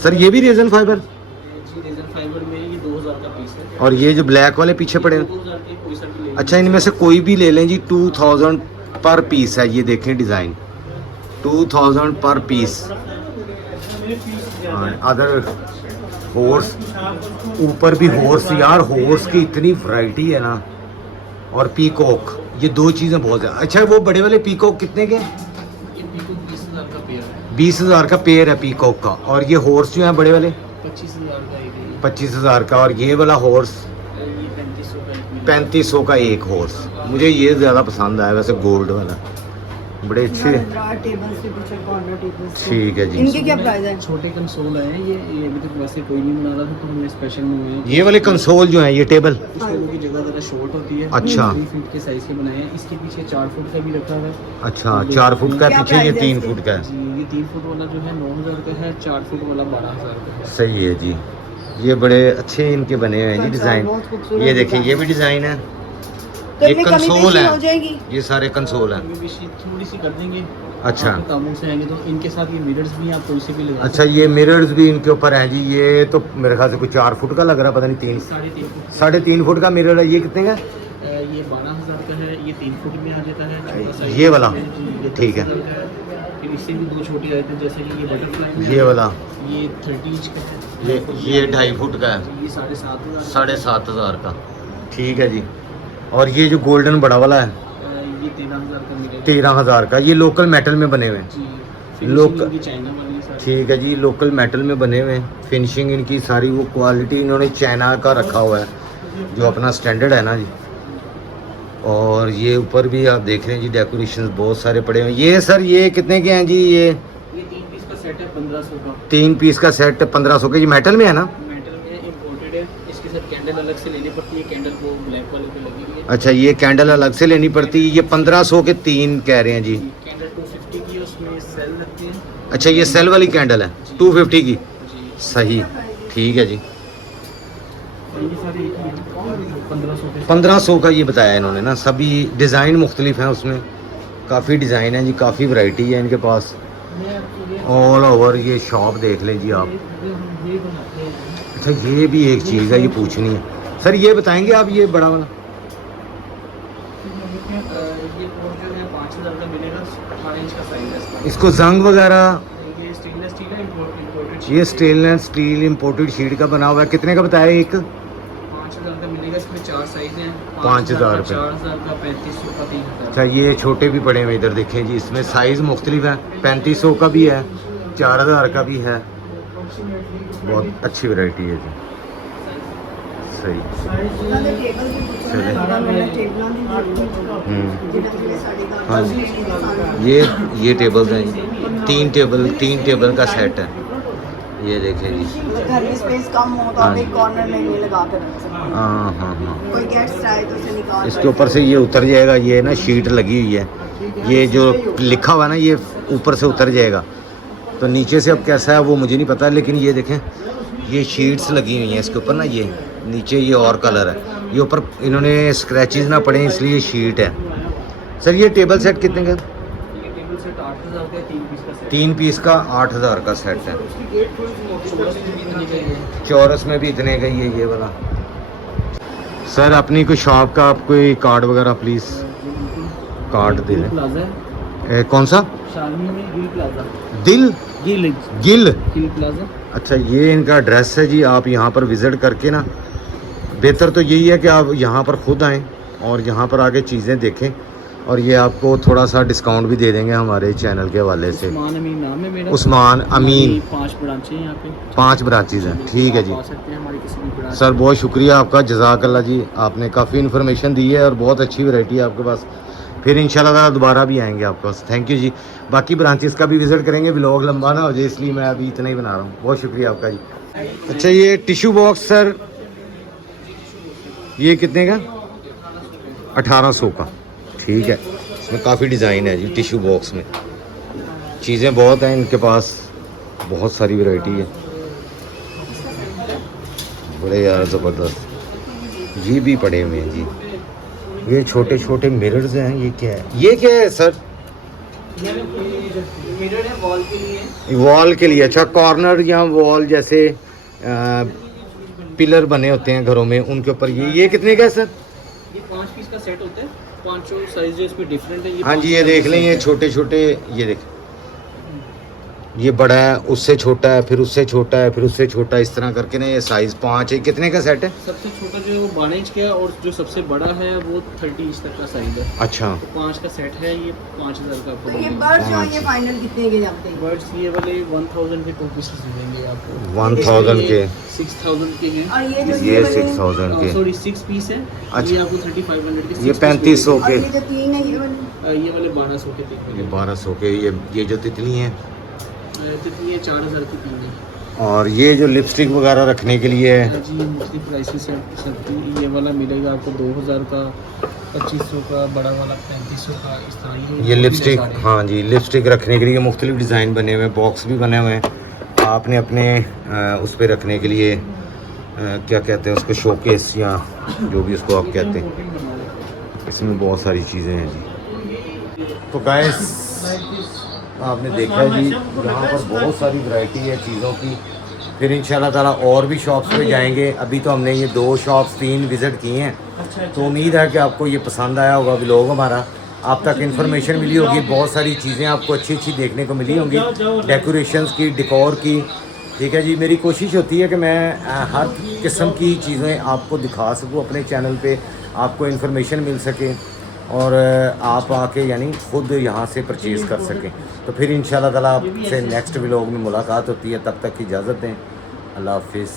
सर ये भी रेजन फाइबर? जी, रीजन फाइबर में ये 2000 का पीस है। और ये जो ब्लैक वाले पीछे पड़े हैं? 2000 के कोई सा भी ले। अच्छा, इनमें से कोई भी ले लें जी, 2000 पर पीस है। ये देखें डिज़ाइन, 2000 पर पीस। अदर हॉर्स, ऊपर भी हॉर्स, यार हॉर्स की इतनी वैरायटी है ना। और पीकॉक, ये 2 चीज़ें बहुत ज़्यादा। अच्छा, वो बड़े वाले पीकॉक कितने के? ये पीको 20000 का पेयर है। 20,000 का पेयर है पीकॉक का। और ये हॉर्स जो हैं बड़े वाले? 25000 का एक है। 25,000 का। और ये वाला हॉर्स ये 3500 का एक मिल 3500 का एक हॉर्स। मुझे ये ज़्यादा पसंद आया वैसे, गोल्ड वाला, बड़े अच्छे। टेबल्स के पीछे कॉर्नर टेबल्स। ठीक है जी। इनके क्या प्राइस है? छोटे कंसोल हैं ये अभी तक वैसे कोई नहीं बना रहा था, तो हमने स्पेशल मंगवाए हैं। ये वाले कंसोल जो हैं, ये टेबल, कुछ लोगों की जगह ज़रा शॉर्ट होती है। अच्छा। 3 फीट के साइज़ के बनाए हैं। इसके पीछे 4 फुट का भी रखा है। अच्छा 4 फुट का क्या पीछे, ये प्राइस है 3 इसके? फुट का है। जी, ये 3 फुट वाला जो है 9000 का है, 4 फुट वाला 12000 का है। सही है जी। ये बड़े अच्छे इनके बने हुए हैं जी डिज़ाइन। बहुत खूबसूरत ये देखें, ये भी डिज़ाइन है। तो ये इनमें कमी कंसोल पेशी हो है, जाएगी? ये सारे कंसोल हैं। अभी भी थोड़ी सी कर देंगे। अच्छा। आपके कामों से आएंगे तो इनके साथ ये मिरर्स भी आप कोई से भी लगा अच्छा, ये मिरर्स भी इनके ऊपर हैं जी। ये तो मेरे ख्याल से कुछ 4 फुट का लग रहा है, पता नहीं 3, 3.5 फुट। 3.5 फुट का मिरर है। ये कितने का? ये 12000 का है। ये 3 फुट में आ जाता है, छोटा सा ये वाला? है जी, ये ठीक है। 10,000 का है। फिर इससे भी 2 छोटी आते हैं, जैसे कि ये बटरफ्लाई। ये वाला? ये 30 इंच का है। ये 2.5 फुट का है, ये 7500 7,500 का। ठीक है जी। और ये जो गोल्डन बड़ा वाला है, ये 13,000 का मिलेगा। 13,000 का। ये लोकल मेटल में बने हुए हैं। जी, लोक- फिनिशिंग इनकी चाइना वाली है सारी। ठीक है जी, लोकल मेटल में बने हुए हैं। फिनिशिंग इनकी सारी वो क्वालिटी इन्होंने चाइना का रखा हुआ है, जो अपना स्टैंडर्ड है ना जी। और ये ऊपर भी आप देख रहे हैं जी, डेकोरेशन बहुत सारे पड़े हुए हैं। ये सर ये कितने के हैं जी? ये 3 पीस का सेट है 1500 का। 3 पीस का सेट 1500 का। ये मेटल में है ना? मेटल में है, इम्पोर्टेड है। इसके साथ कैंडल अलग से लेनी पड़ती है। कैंडल वो ब्लैक वाले पे लगेगी है। अच्छा, ये कैंडल अलग से लेनी पड़ती है। ये 1500 के 3 कह रहे हैं जी। कैंडल 250 की है, उसमें सेल लगती है। अच्छा, ये सेल वाली कैंडल है 250 की। जी, सही, ठीक है जी। और ये सारे एक ही हैं, 1500 के। 1500 का ये बताया इन्होंने ना। सभी डिज़ाइन मुख्तलिफ हैं उसमें, काफ़ी डिज़ाइन है जी, काफ़ी वैरायटी है इनके पास। ऑल ओवर ये शॉप देख लें जी आप। भी बनाते हैं। अच्छा ये भी एक चीज़ है, ये पूछनी है सर, ये बताएंगे आप ये बड़ा वाला ये कोट जो है 5000 का मिलेगा, 18 इंच का साइज है इसका। इसको जंग वगैरह, ये स्टेनलेस स्टील है, इम्पोर्टेड। ये स्टेनलेस स्टील इम्पोर्टेड शीट का बना हुआ है। कितने का बताया एक? 5000 का मिलेगा, इसमें 4 साइज हैं। 5000 रुपये। 4000 का, 3500 का, 3000। अच्छा ये छोटे भी पड़े हुए इधर देखें जी, इसमें साइज़ मुख्तलिफ है, 3500 का भी है, 4000 का भी है, बहुत अच्छी वैरायटी है जी। सही ਉਹਨਾਂ ਦੇ ਟੇਬਲ ਵੀ ਪੁੱਛਣਾ ਚਲੇ। ਜਿਹੜਾ ਮੇਰੇ ਟੇਬਲਾਂ ਦੀ ਜਿਹੜਾ ਜਿਹੜੇ ਸਾਡੇ ਘਰ हाँ ਦਾ ये टेबल्स हैं जी, तीन टेबल का सेट है, ये देखें जी। घर में स्पेस कम हो तो हाँ। आप एक कॉर्नर में ये लगा कर रख सकते हैं। हाँ हाँ हाँ, कोई गेस्ट आए तो उसे निकाल इसके ऊपर से ये उतर जाएगा, ये ना शीट लगी हुई है, ये जो लिखा हुआ है ना ये ऊपर से उतर जाएगा। तो नीचे से अब कैसा है वो मुझे नहीं पता, लेकिन ये देखें ये शीट्स लगी हुई हैं इसके ऊपर ना, ये नीचे ये और कलर है, ये ऊपर इन्होंने स्क्रैचेस ना पड़े इसलिए शीट है। सर ये टेबल सेट कितने का? ये टेबल सेट 8000 का, 3 पीस का सेट। 3 पीस का 8000 का सेट है। चौरस में भी इतने का ही है। चौरस में भी इतने का ही है ये वाला। सर अपनी कोई शॉप का आप कोई कार्ड वगैरह प्लीज़ कार्ड दे दें। प्लाजा है कौन सा? शालमी में, गिल प्लाजा। दिल गिल गिल गिल प्लाजा। अच्छा ये इनका एड्रेस है जी, आप यहाँ पर विज़िट करके ना, बेहतर तो यही है कि आप यहाँ पर खुद आएँ और यहाँ पर आके चीज़ें देखें, और ये आपको थोड़ा सा डिस्काउंट भी दे देंगे हमारे चैनल के हवाले से। उस्मान अमीन नाम है मेरा। उस्मान अमीन। 5 ब्रांचें हैं यहाँ पे। 5 ब्रांचेज हैं, ठीक है जी। आ सकते हैं हमारी किसी भी ब्रांच। सर बहुत शुक्रिया आपका, जज़ाकल्लाह जी, आपने काफ़ी इन्फॉर्मेशन दी है और बहुत अच्छी वैरायटी है आपके पास। फिर इंशाल्लाह ताला दोबारा भी आएंगे आपके पास। थैंक यू जी। बाकी ब्रांचेस का भी विज़िट करेंगे, व्लॉग लंबा ना हो जाए इसलिए मैं अभी इतना ही बना रहा हूँ। बहुत शुक्रिया आपका जी। अच्छा ये टिश्यू बॉक्स सर ये कितने का? 1800 का, ठीक है। इसमें काफ़ी डिज़ाइन है जी टिश्यू बॉक्स में, चीज़ें बहुत हैं इनके पास, बहुत सारी वैरायटी है, बड़े यार ज़बरदस्त। ये भी पड़े हुए हैं जी, ये छोटे छोटे मिरर्स हैं। ये क्या है? ये क्या है सर? मिरर है वॉल के लिए। वॉल के लिए, अच्छा कॉर्नर या वॉल जैसे पिलर बने होते हैं घरों में उनके ऊपर। ये कितने का है सर? ये 5 पीस का सेट होता है, 5 साइज जो इसमें डिफरेंट है। हाँ जी ये देख लें, ये छोटे छोटे, ये देख, ये बड़ा है, उससे छोटा है, फिर उससे छोटा है, फिर उससे छोटा, इस तरह करके ना ये साइज़ 5 है। कितने का सेट है? सबसे छोटा जो 12 इंच का है और जो सबसे बड़ा है वो 30 इंच तक का साइज है। अच्छा तो 5 का सेट है, ये 5000 का आपको ये मिलेगा। बर्ड्स जो हैं, ये फाइनल कितने के जाते हैं? बर्ड्स ये वाले 1000 के 2 पीसेस मिलेंगे आपको। 1000 के, 6000 के हैं। और ये जो ये वाले- 6000 के, सॉरी 6 पीस है। अच्छा। ये आपको 3500 के। ये 6 3500 और के, ये जो 3 है ये वाले ये वाले 1200 के 3 ये 1200 के, ये जो तितली हैं। कितनी है? 4000 की 3 है। और ये जो लिपस्टिक वगैरह रखने के लिए है, जी मुख्तलिफ प्राइसेस है सबकी। ये वाला मिलेगा आपको 2000 का, 2500 का, बड़ा वाला 3500 का, इस तरह ये लिपस्टिक, हाँ जी लिपस्टिक रखने के लिए मुख्तलिफ डिज़ाइन बने हुए हैं, बॉक्स भी बने हुए हैं। आपने अपने उस पर रखने के लिए क्या कहते हैं उसको, शोकेस या जो भी उसको आप कहते हैं, इसमें बहुत सारी चीज़ें हैं जी। तो गाइस आपने देखा है जी, यहाँ पर बहुत सारी वैरायटी है चीज़ों की। फिर इंशाल्लाह ताला और भी शॉप्स पे जाएंगे। अभी तो हमने ये 2 शॉप्स 3 विज़िट किए हैं, तो उम्मीद है कि आपको ये पसंद आया होगा व्लॉग हमारा, आप तक इन्फॉर्मेशन मिली होगी, बहुत सारी चीज़ें आपको अच्छी अच्छी देखने को मिली होंगी, डेकोरेशंस की, डेकोर की। ठीक है जी, मेरी कोशिश होती है कि मैं हर किस्म की चीज़ें आपको दिखा सकूँ अपने चैनल पे, आपको इन्फॉर्मेशन मिल सके और आप आके यानी ख़ुद यहाँ से परचेज़ कर सकें। तो फिर इंशाल्लाह ताला आपसे नेक्स्ट व्लॉग में मुलाकात होती है, तब तक की इजाज़त दें। अल्लाह हाफिज़।